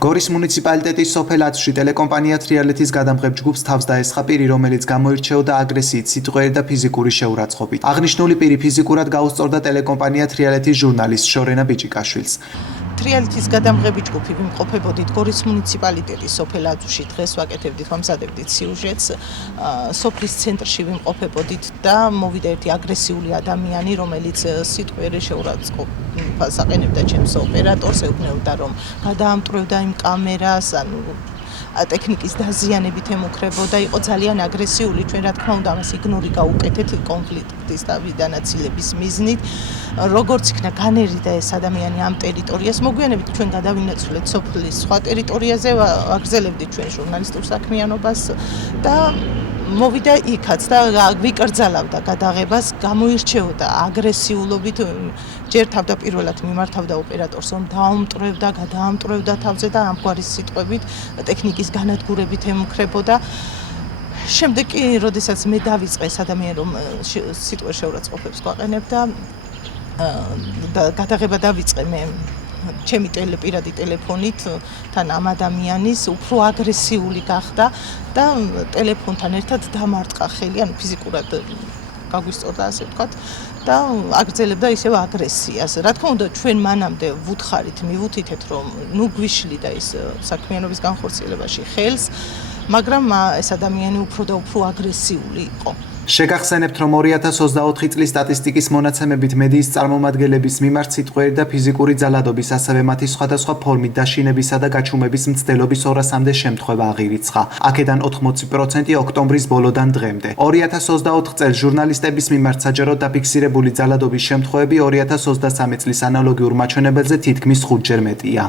გორის მუნიციპალიტეტის სოფელ ათში ტელეკომპანია თრიალეთის გადამღებ ჯგუფს თავს დაესხა პირი, რომელიც გამოირჩეოდა აგრესიით, სიტყვიერი და ფიზიკური შეურაცხყოფით. აღნიშნული პირი ფიზიკურად გაუსწორდა ტელეკომპანია თრიალეთის ჟურნალისტ შორენა ბიჭიკაშვილს. თრიალეთის გადამღები ჯგუფი ვიმყოფებოდით გორის მუნიციპალიტეტის სოფელ ათში. დღეს ვაკეთებდით, ვამზადებდით სიუჟეტს. სოფლის ცენტრში ვიმყოფებოდით და მოვიდა ერთი აგრესიული ადამიანი, რომელიც სიტყვიერი შეურაცხყოფას აყენებდა ჩემს ოპერატორს, ეუბნებოდა, რომ გადაამტვრევდა იმ კამერას, ანუ ტექნიკის დაზიანებით ემუქრებოდა, იყო ძალიან აგრესიული. ჩვენ რა თქმა უნდა მას იგნორი გავუკეთეთ კონფლიქტის და ვიდანაწილების მიზნით. როგორც იქნა განერიდა ეს ადამიანი ამ ტერიტორიას, მოგვიანებით ჩვენ გადავინაცვლეთ სოფლის სხვა ტერიტორიაზე, ვაგრძელებდით ჩვენ ჟურნალისტურ საქმიანობას და მოვიდა იქაც და ვიკრძალავდა გადაღებას, გამოირჩეოდა აგრესიულობით, ჯერ თავდაპირველად მიმართავდა ოპერატორს, რომ დაამტვრევდა, გადაამტვრევდა თავზე და ამგვარი სიტყვებით ტექნიკის განადგურებით ემუქრებოდა. შემდეგ კი, როდესაც მე დავიწყე ეს ადამიანი, რომ სიტყვიერ შეურაცხყოფებს გვაყენებდა და გადაღება დავიწყე მე ჩემი პირადი ტელეფონით, თან ამ ადამიანის უფრო აგრესიული გახდა და ტელეფონთან ერთად დამარტყა ხელი, ანუ ფიზიკურად გაგვისწორდა, ასე ვთქვათ, და აგრძელებდა ისევ აგრესიას. რა თქმა უნდა, ჩვენ მანამდე ვუთხარით, მივუთითეთ, რომ ნუ გვიშლიდა ის საქმიანობის განხორციელებაში ხელს, მაგრამ ეს ადამიანი უფრო და უფრო აგრესიული იყო. შეგახსენებთ, რომ 2024 წლის სტატისტიკის მონაცემებით მედიის წარმომადგენლების მიმართ სიტყვიერი და ფიზიკური ძალადობის, ასევე მათი სხვადასხვა ფორმით დაშინებისა და გაჩუმების მცდელობის 200-მდე შემთხვევა აღირიცხა. აქედან 80% ოქტომბრის ბოლოდან დღემდე. 2024 წელს ჟურნალისტების მიმართ საჯაროდ დაფიქსირებული ძალადობის შემთხვევები 2023 წლის ანალოგიურ მაჩვენებელზე თითქმის 5-ჯერ მეტია.